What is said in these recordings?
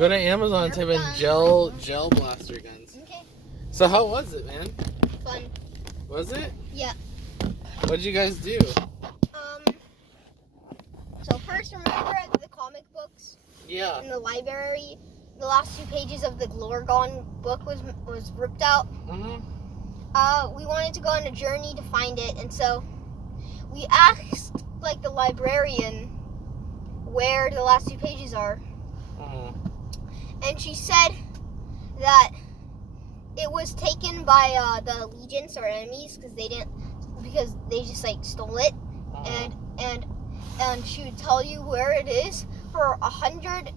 Go to Amazon and type in gel blaster guns. Okay. So how was it, man? Fun. Was it? Yeah. What did you guys do? So first, remember the comic books? Yeah. In the library, the last 2 pages of the Glorgon book was ripped out. We wanted to go on a journey to find it, and so we asked like the librarian where the last 2 pages are. And she said that it was taken by the Allegiance or enemies because they just like stole it, and she would tell you where it is for 100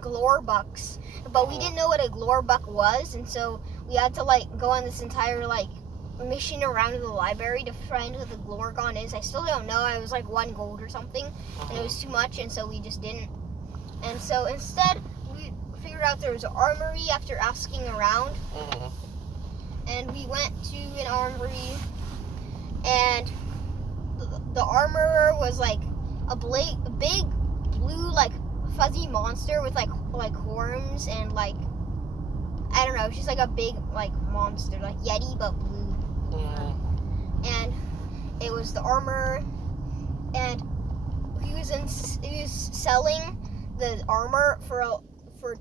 glor bucks, but we didn't know what a glor buck was, and so we had to like go on this entire like mission around the library to find what the Glorgon is. I still don't know. I was like 1 gold or something, and it was too much, and so we just didn't. And so instead, we figured out there was an armory after asking around, and we went to an armory, and the armorer was like a big blue like fuzzy monster with like horns and like I don't know, just like a big like monster like Yeti but blue. And it was the armor, and he was selling the armor for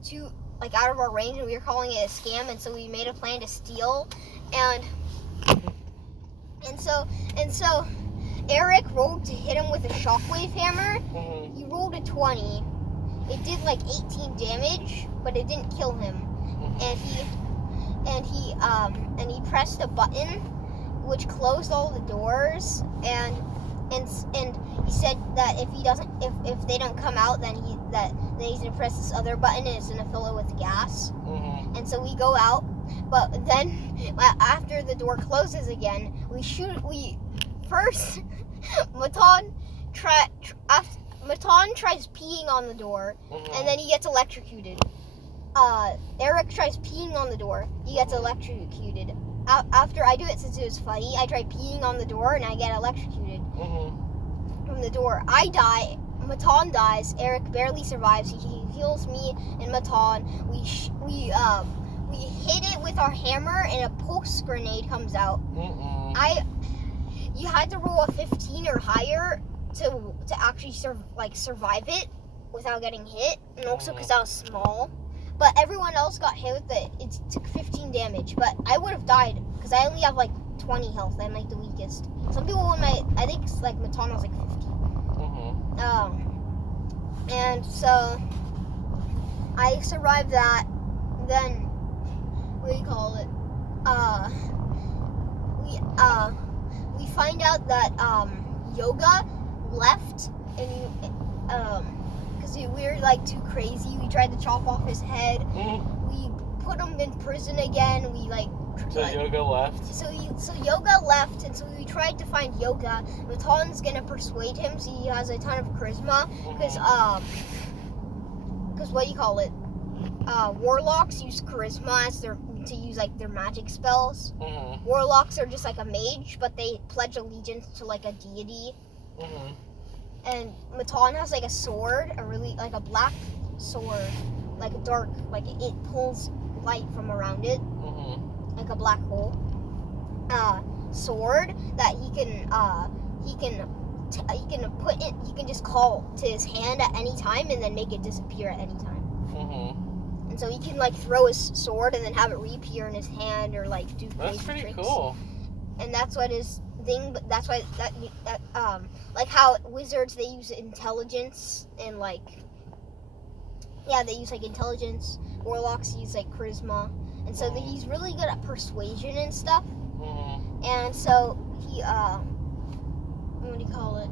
2 like out of our range, and we were calling it a scam, and so we made a plan to steal, and so Eric rolled to hit him with a shockwave hammer. He rolled a 20. It did like 18 damage, but it didn't kill him. And he pressed a button which closed all the doors, and he said that if they don't come out, then he's gonna press this other button and it's gonna fill it with gas. And so we go out, but then after the door closes again, we first Matan tries peeing on the door, and then he gets electrocuted. Eric tries peeing on the door, he gets electrocuted. After I do it, since it was funny, I try peeing on the door and I get electrocuted from the door. I die, Matan dies, Eric barely survives. He heals me and Matan. We hit it with our hammer and a pulse grenade comes out. You had to roll a 15 or higher to actually survive it without getting hit, and also because I was small. But everyone else got hit with it. It took 15 damage, but I would have died because I only have like 20 health. I'm like the weakest. Some people I think like Matan was like 50. And so I survived that. Then what do you call it? We find out that Yoga left, and because we were like too crazy. We tried to chop off his head. We put him in prison again. Yoga left. So Yoga left, and so we tried to find Yoga. Matan's gonna persuade him, so he has a ton of charisma. Because what do you call it? Warlocks use charisma as to use like their magic spells. Warlocks are just like a mage, but they pledge allegiance to like a deity. And Matan has like a sword, like a black sword, like a dark, like it pulls light from around it, like a black hole. Sword that he can just call to his hand at any time and then make it disappear at any time. And so he can like throw his sword and then have it reappear in his hand or like do crazy That's pretty tricks. Cool. And that's what his thing. But that's why that like how wizards, they use intelligence and like they use like intelligence. Warlocks use like charisma, and so he's really good at persuasion and stuff. And so he what do you call it?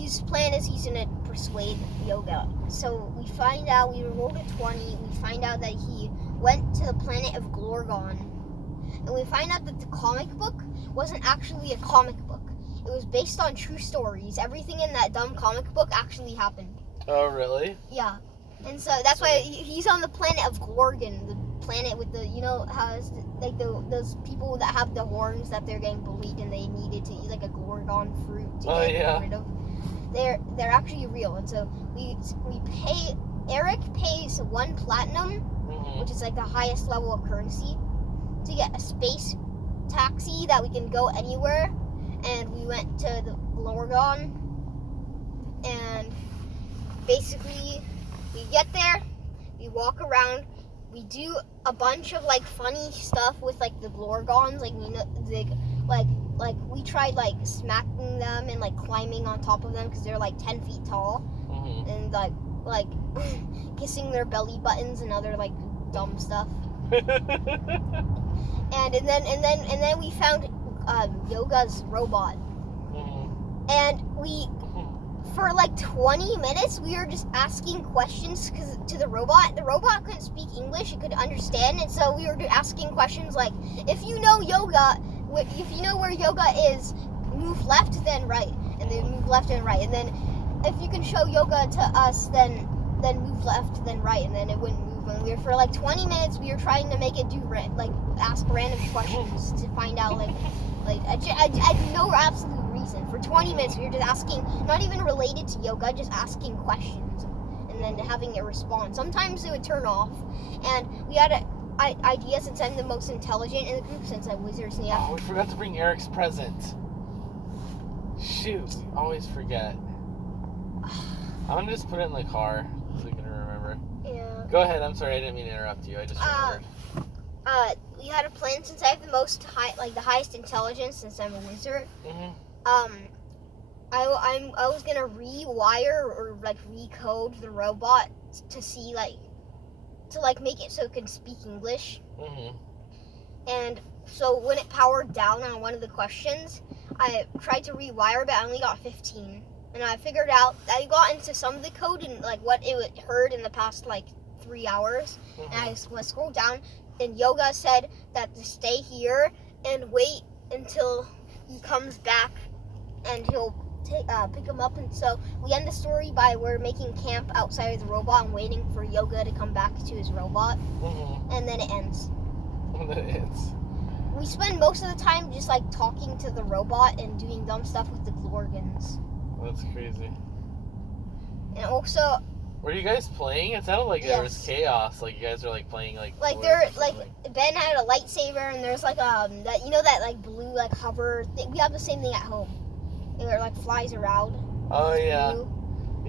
His plan is he's gonna persuade Yoga. So we find out, we rolled a 20. We find out that he went to the planet of Glorgon, and we find out that the comic book wasn't actually a comic book. It was based on true stories. Everything in that dumb comic book actually happened. Oh, really? Yeah. And so that's why he's on the planet of Glorgon, the planet with the, how it's like those people that have the horns that they're getting bullied and they needed to eat like a Glorgon fruit to get rid of. they're actually real, and so we pay. Eric pays 1 platinum, which is like the highest level of currency, to get a space taxi that we can go anywhere. And we went to the Glorgon, and basically we get there, we walk around, we do a bunch of like funny stuff with like the Glorgons, like like we tried like smacking them and like climbing on top of them because they're like 10 feet tall, and like kissing their belly buttons and other like dumb stuff. and then we found Yoga's robot, and we for like 20 minutes we were just asking questions to the robot. The robot couldn't speak English; it could understand, and so we were asking questions like, if you know Yoga, if you know where Yoga is, move left then right, and then move left and right, and then if you can show Yoga to us, then move left then right, and then it wouldn't move. And we were for like 20 minutes we were trying to make it do ask random questions to find out I had no absolute reason. For 20 minutes we were just asking, not even related to Yoga, just asking questions and then having it respond. Sometimes it would turn off, and we had an idea, since I'm the most intelligent in the group, since I'm wizards. Oh, we forgot to bring Eric's present. Shoot, we always forget. I'm gonna just put it in the car so we can remember. Yeah. Go ahead. I'm sorry, I didn't mean to interrupt you. I just remembered. We had a plan, since I have the the highest intelligence, since I'm a wizard. I was gonna rewire or like recode the robot to see to make it so it can speak English. And so when it powered down on one of the questions, I tried to rewire, but I only got 15. And I figured out, I got into some of the code and like what it heard in the past like 3 hours. And I scrolled down, and Yoga said that to stay here and wait until he comes back, and he'll pick him up. And so we end the story by we're making camp outside of the robot and waiting for Yoga to come back to his robot. And then it ends. And then it ends. We spend most of the time just like talking to the robot and doing dumb stuff with the Glorgons. That's crazy. And also, were you guys playing? It sounded like there was chaos. Like you guys were like playing like Ben had a lightsaber, and there's like that that like blue like hover thing. We have the same thing at home. It like flies around. Oh yeah.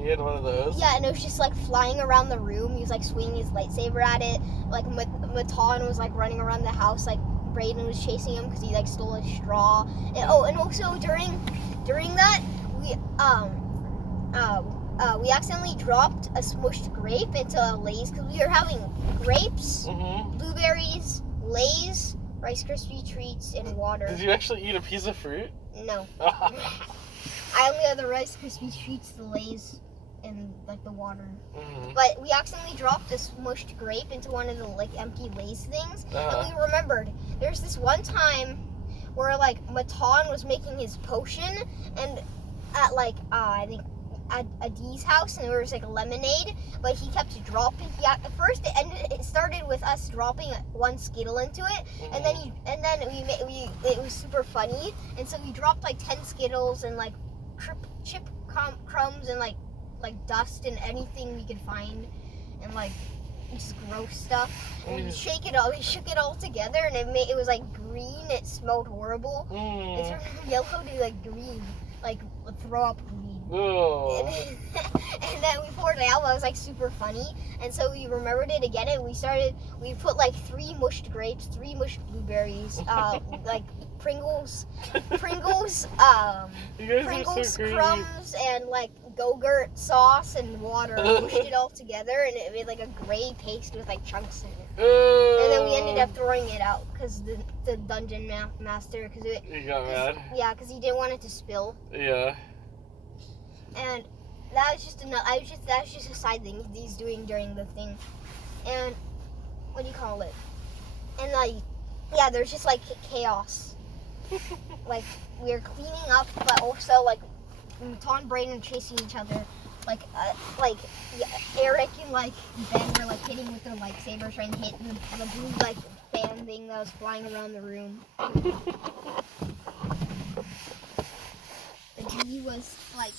He had one of those. Yeah, and it was just like flying around the room. He was like swinging his lightsaber at it. Like Matan was like running around the house. Like Brayden was chasing him because he like stole a straw. And also during that we accidentally dropped a smushed grape into a Lay's, because we were having grapes, blueberries, Lay's, Rice Krispie treats, and water. Did you actually eat a piece of fruit? No. I only had the Rice Krispie treats, the Lay's, and like the water. But we accidentally dropped a smushed grape into one of the like empty Lay's things, and we remembered there's this one time where like Matan was making his potion, and at like I think at Adie's house, and there was like a lemonade, but he kept dropping. At first it started with us dropping one Skittle into it, and then it was super funny, and so we dropped like 10 Skittles and like chip crumbs and like dust and anything we could find, and like just gross stuff. And we shook it all together, and it was like green. It smelled horrible. It turned from yellow to like green, like throw up green. Oh. And then we poured it out. It was like super funny, and so we remembered it again, and we put like 3 mushed grapes, 3 mushed blueberries, like Pringles crumbs, and like Go-Gurt sauce and water. Mushed it all together, and it made like a gray paste with like chunks in it. And then we ended up throwing it out because the dungeon master, because he got mad. Yeah, because he didn't want it to spill. Yeah. And that was just a side thing he's doing during the thing. And what do you call it? And like, yeah, there's just like chaos. Like we were cleaning up, but also like Tom and Brayden chasing each other. Like Eric and like Ben were like hitting with their lightsabers, trying to hit the blue like fan thing that was flying around the room. The D was like